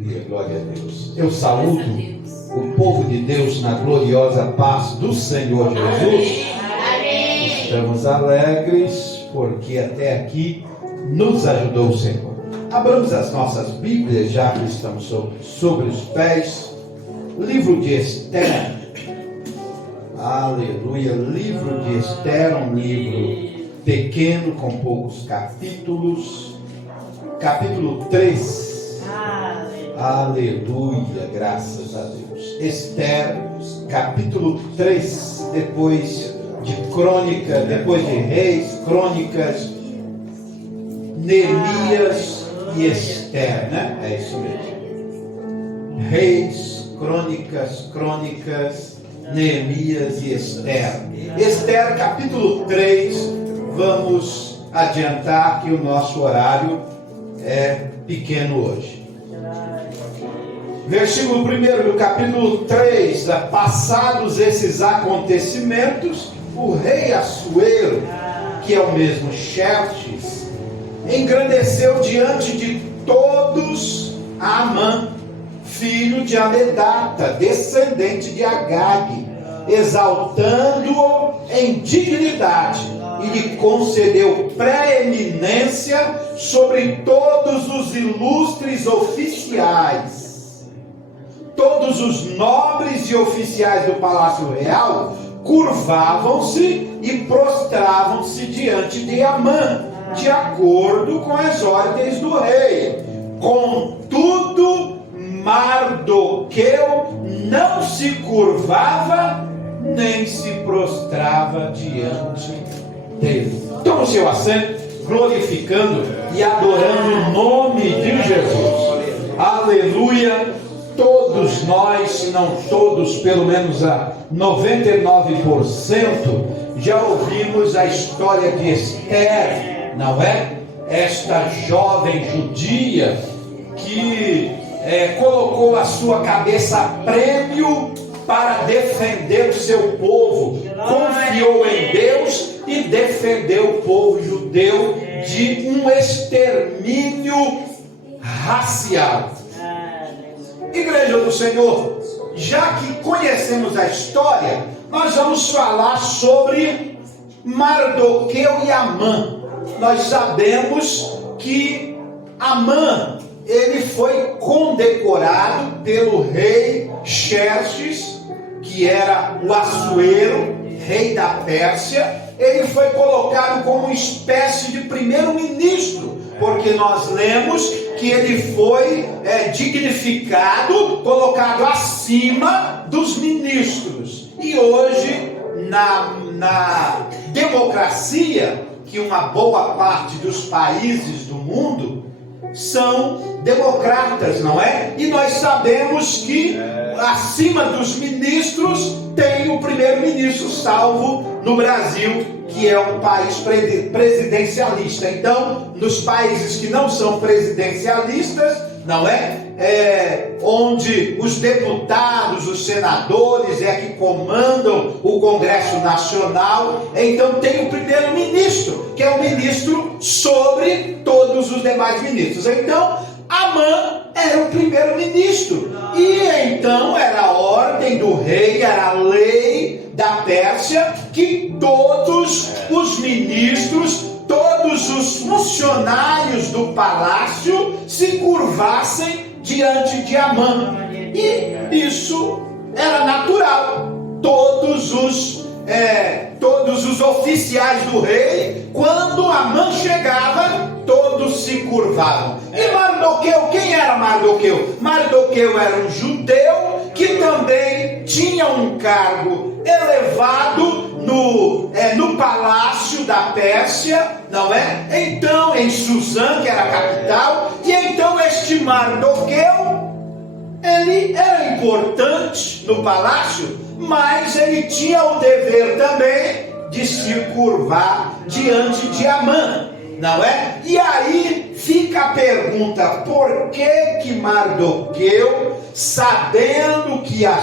Glória a Deus. Eu saúdo o povo de Deus na gloriosa paz do Senhor Jesus. Amém. Estamos alegres porque até aqui nos ajudou o Senhor. Abramos as nossas Bíblias, já que estamos sobre os pés. Livro de Esther. Aleluia. Livro de Esther, um livro pequeno com poucos capítulos. Capítulo 3. Aleluia, graças a Deus. Esther, capítulo 3, depois de Crônica, depois de Reis, Crônicas, Neemias e Esther, né? É isso mesmo. Reis, Crônicas, Neemias e Esther. Esther, capítulo 3, vamos adiantar que o nosso horário é pequeno hoje. Versículo 1 do capítulo 3, passados esses acontecimentos, o rei Assuero, que é o mesmo Xerxes, engrandeceu diante de todos Amã, filho de Amedata, descendente de Agag, exaltando-o em dignidade, e lhe concedeu preeminência sobre todos os ilustres oficiais. Todos os nobres e oficiais do palácio real curvavam-se e prostravam-se diante de Amã, de acordo com as ordens do rei. Contudo, Mardoqueu não se curvava nem se prostrava diante dele. Toma o seu assento, glorificando e adorando o nome de Jesus. Aleluia. Todos nós, se não todos, pelo menos a 99%, já ouvimos a história de Esther, não é? Esta jovem judia que colocou a sua cabeça a prêmio para defender o seu povo, confiou em Deus e defendeu o povo judeu de um extermínio racial. Igreja do Senhor, já que conhecemos a história, nós vamos falar sobre Mardoqueu e Amã. Nós sabemos que Amã, ele foi condecorado pelo rei Xerxes, que era o Assuero, rei da Pérsia. Ele foi colocado como uma espécie de primeiro-ministro, porque nós lemos que ele foi dignificado, colocado acima dos ministros. E hoje, na democracia, que uma boa parte dos países do mundo são democratas, não é? E nós sabemos que acima dos ministros tem o primeiro-ministro, salvo no Brasil, que é um país presidencialista. Então, nos países que não são presidencialistas, não é? Onde os deputados, os senadores é que comandam o Congresso Nacional, então tem o primeiro-ministro, que é o ministro sobre todos os demais ministros. Então, Amã era o primeiro-ministro, e então era a ordem do rei, era a lei da Pérsia, que todos os ministros, todos os funcionários do palácio se curvassem diante de Amã. E isso era natural. Todos os oficiais do rei, quando Amã chegava, todos se curvavam. E Mardoqueu, quem era Mardoqueu? Mardoqueu era um judeu que também tinha um cargo elevado no palácio da Pérsia, não é? Então, em Suzã, que era a capital, e então este Mardoqueu, ele era importante no palácio, mas ele tinha o dever também de se curvar diante de Amã, não é? E aí fica a pergunta: por que Mardoqueu, sabendo que a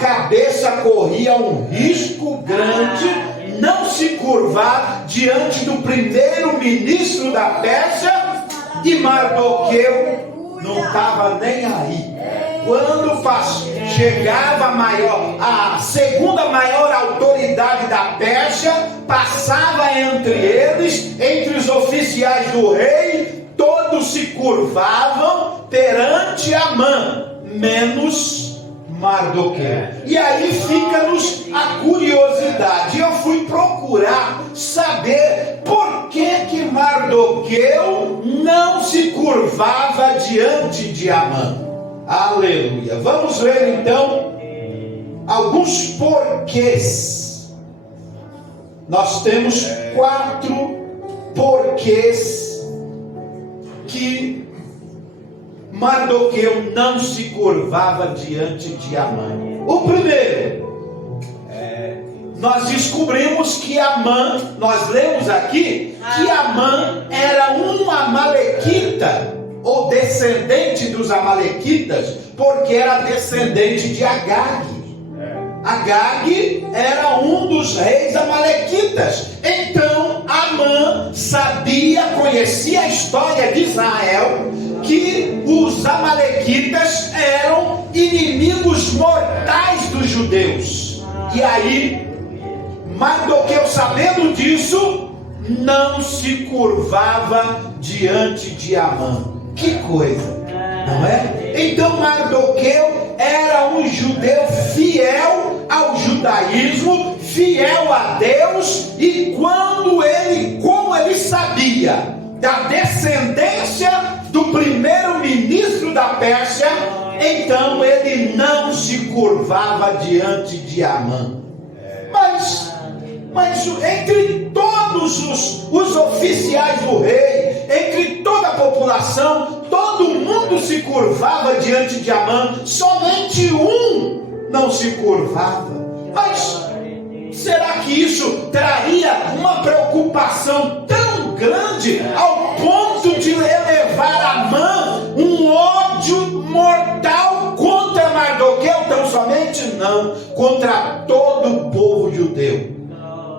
cabeça corria um risco grande, não se curvar diante do primeiro-ministro da Pérsia? E Mardoqueu não estava nem aí. Quando chegava a segunda maior autoridade da Pérsia, passava entre eles, entre os oficiais do rei, todos se curvavam perante Amã, menos Mardoqueu. E aí fica-nos a curiosidade. Eu fui procurar saber por que Mardoqueu não se curvava diante de Amã. Aleluia. Vamos ver então alguns porquês. Nós temos 4 porquês que Mardoqueu não se curvava diante de Amã. O primeiro, nós descobrimos que Amã, nós lemos aqui que Amã era um amalequita, ou descendente dos amalequitas, porque era descendente de Agag. Agag era um dos reis amalequitas. Então Amã conhecia a história de Israel, que os amalequitas eram inimigos mortais dos judeus. E aí Mardoqueu, sabendo disso, não se curvava diante de Amã. Que coisa, não é? Então Mardoqueu era um judeu fiel ao judaísmo, fiel a Deus, e como ele sabia da descendência do primeiro-ministro da Pérsia, então ele não se curvava diante de Amã. Mas entre todos os oficiais do rei, entre toda a população, todo mundo se curvava diante de Amã, somente um não se curvava. Mas será que isso traria uma preocupação tão grande ao ponto de elevar Amã um ódio mortal contra Mardoqueu? Tão somente não, contra todo o povo judeu.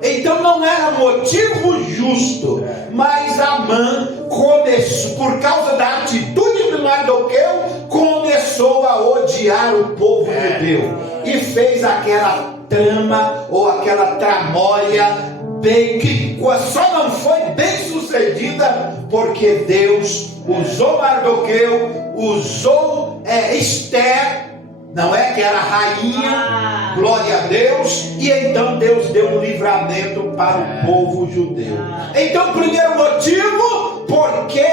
Então não era motivo justo, mas Amã começou, por causa da atitude de Mardoqueu, começou a odiar o povo judeu e fez aquela trama ou aquela tramóia que só não foi bem sucedida porque Deus usou Mardoqueu, usou Esther, não é? Que era rainha, glória a Deus, e então Deus deu um livramento para o povo judeu. Então, primeiro motivo, por que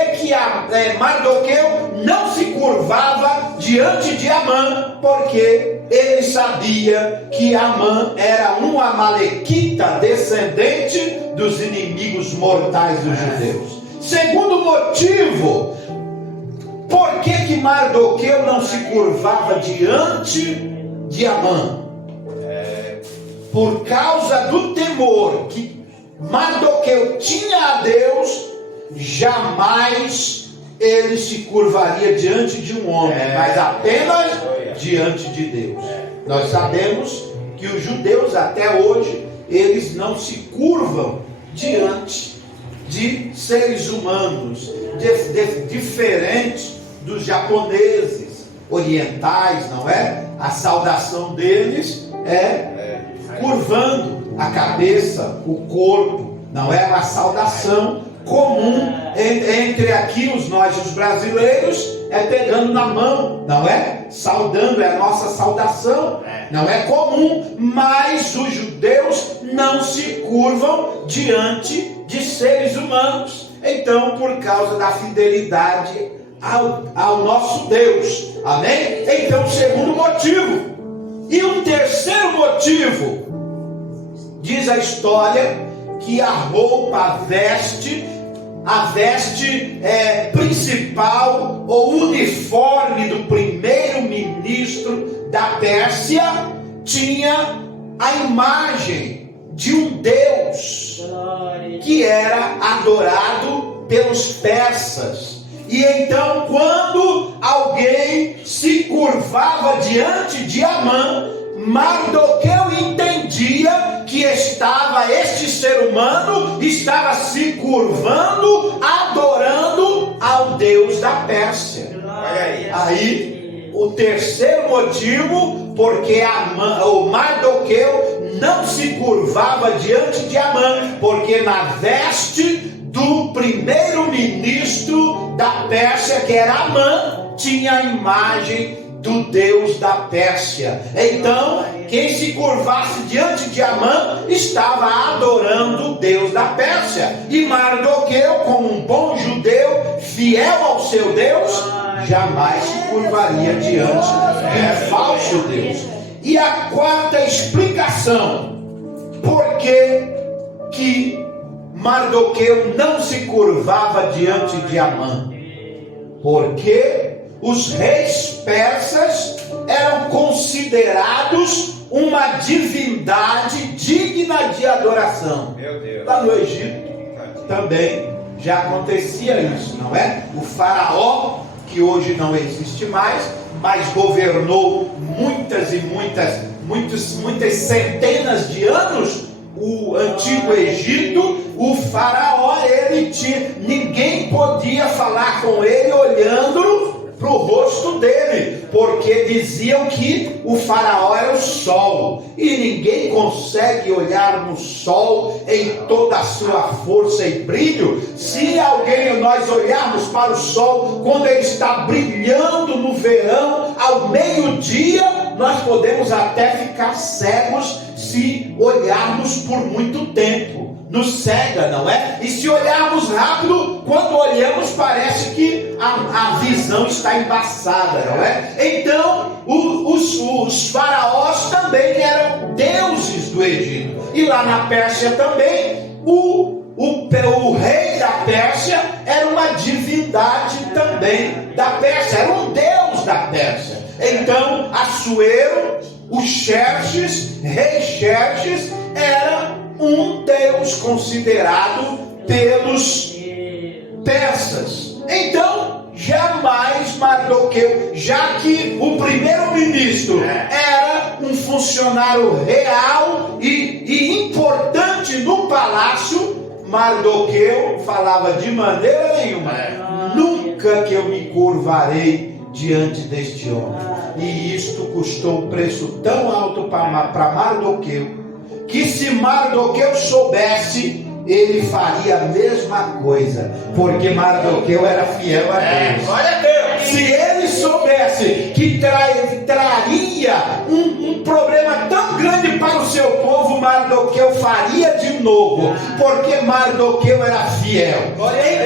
Mardoqueu não se curvava diante de Amã? Porque ele sabia que Amã era um amalequita, descendente dos inimigos mortais dos judeus. Segundo motivo, por que Mardoqueu não se curvava diante de Amã? Por causa do temor que Mardoqueu tinha a Deus, jamais ele se curvaria diante de um homem, mas apenas diante de Deus. Nós sabemos que os judeus até hoje, eles não se curvam diante de seres humanos, diferente dos japoneses, orientais, não é? A saudação deles é curvando a cabeça, o corpo, não é? Uma saudação comum entre aqui nós os brasileiros, pegando na mão, não é? Saudando, é a nossa saudação, não é comum, mas os judeus não se curvam diante de seres humanos. Então, por causa da fidelidade ao nosso Deus, amém? Então, segundo motivo. E um terceiro motivo, diz a história que a roupa, a veste principal ou uniforme do primeiro-ministro da Pérsia tinha a imagem de um deus que era adorado pelos persas. E então, quando alguém se curvava diante de Amã, Mardoqueu entendia que este ser humano estava se curvando, adorando ao Deus da Pérsia. Aí, o terceiro motivo, porque o Mardoqueu não se curvava diante de Amã, porque na veste do primeiro-ministro da Pérsia, que era Amã, tinha a imagem do Deus da Pérsia. Então, quem se curvasse diante de Amã estava adorando o Deus da Pérsia. E Mardoqueu, como um bom judeu, fiel ao seu Deus, jamais se curvaria diante de um falso Deus. E a quarta explicação, por que Mardoqueu não se curvava diante de Amã? Porque os reis persas eram considerados uma divindade digna de adoração. Meu Deus. Lá no Egito também já acontecia isso, não é? O faraó, que hoje não existe mais, mas governou muitas centenas de anos o antigo Egito. O faraó, ninguém podia falar com ele olhando para o rosto dele, porque diziam que o faraó era o sol, e ninguém consegue olhar no sol em toda a sua força e brilho. Se nós olharmos para o sol quando ele está brilhando no verão ao meio-dia, nós podemos até ficar cegos se olharmos por muito tempo. Nos cega, não é? E se olharmos rápido, quando olhamos parece que a visão está embaçada, não é? Então, os faraós também eram deuses do Egito. E lá na Pérsia também, o rei da Pérsia era uma divindade também da Pérsia, era um deus da Pérsia. Então, Assuero, o Xerxes, rei Xerxes, era um deus considerado pelos persas. Então, jamais Mardoqueu, já que o primeiro-ministro era um funcionário real e importante no palácio, Mardoqueu falava de maneira nenhuma: nunca que eu me curvarei diante deste homem. E isto custou um preço tão alto para Mardoqueu, que se Mardoqueu soubesse, ele faria a mesma coisa, porque Mardoqueu era fiel a Deus. Glória a Deus. Se ele soubesse que traria um problema tão grande para o seu povo, Mardoqueu faria de novo, porque Mardoqueu era fiel.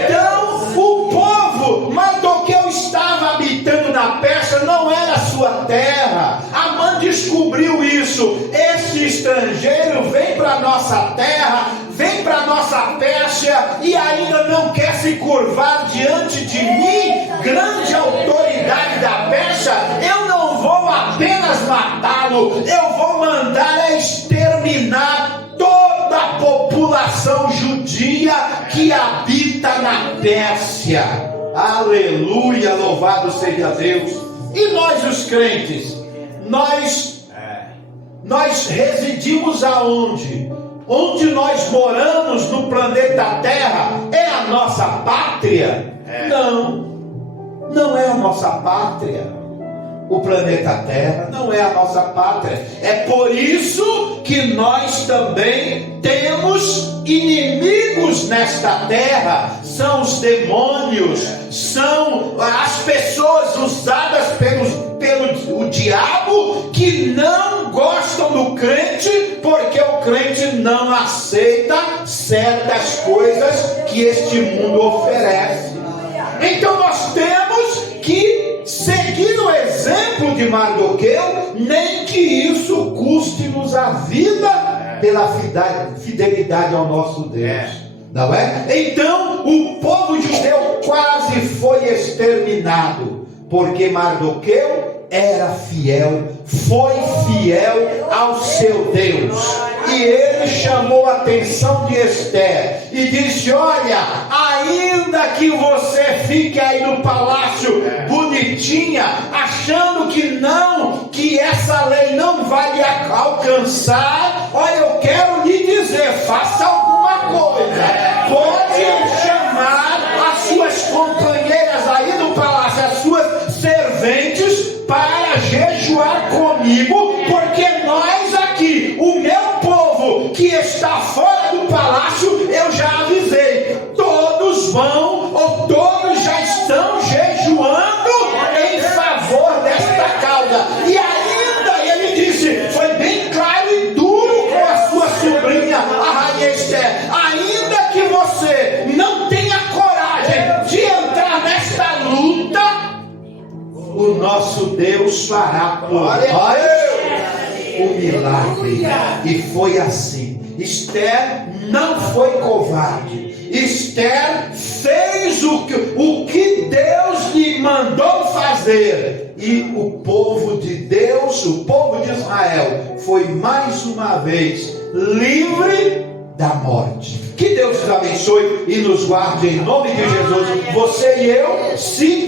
Então, o povo, Mardoqueu estava habitando na Pérsia, não era a sua terra. Amã descobriu isso. Esse estrangeiro vem para a nossa terra, vem para a nossa Pérsia e ainda não quer se curvar diante de mim, grande autoridade da Pérsia. Eu não vou apenas matá-lo, eu vou mandar exterminar toda a população judia que habita na Pérsia. Aleluia, louvado seja Deus. E nós, os crentes, nós residimos aonde? Onde nós moramos no planeta Terra é a nossa pátria? Não é a nossa pátria. O planeta Terra não é a nossa pátria. É por isso que nós também temos inimigos nesta terra. São os demônios, são as pessoas usadas pelo diabo, que não gostam do crente, porque o crente não aceita certas coisas que este mundo oferece. Então nós temos que seguir o exemplo de Mardoqueu, nem que isso custe-nos a vida, pela fidelidade ao nosso Deus. Não é? Então o povo judeu quase foi exterminado, porque Mardoqueu era fiel, foi fiel ao seu Deus. E ele chamou a atenção de Esther e disse: olha, ainda que você fique aí no palácio bonitinha, achando que essa lei não vai lhe alcançar, olha, eu quero lhe dizer, faça alguma coisa. Pode chamar as suas companheiras aí do palácio, as suas presentes para jejuar comigo, porque nós aqui, o meu povo que está fora do palácio, eu já avisei, todos vão, ou todos já estão jejuando em favor desta causa. E ainda ele disse, foi bem claro e duro com a sua sobrinha, a rainha Esther, ainda que você não tenha coragem de entrar nesta luta, o nosso Deus fará por nós o milagre. E foi assim. Esther não foi covarde. Esther fez o que Deus lhe mandou fazer. E o povo de Deus, o povo de Israel, foi mais uma vez livre da morte. Que Deus nos abençoe e nos guarde em nome de Jesus. Você e eu, se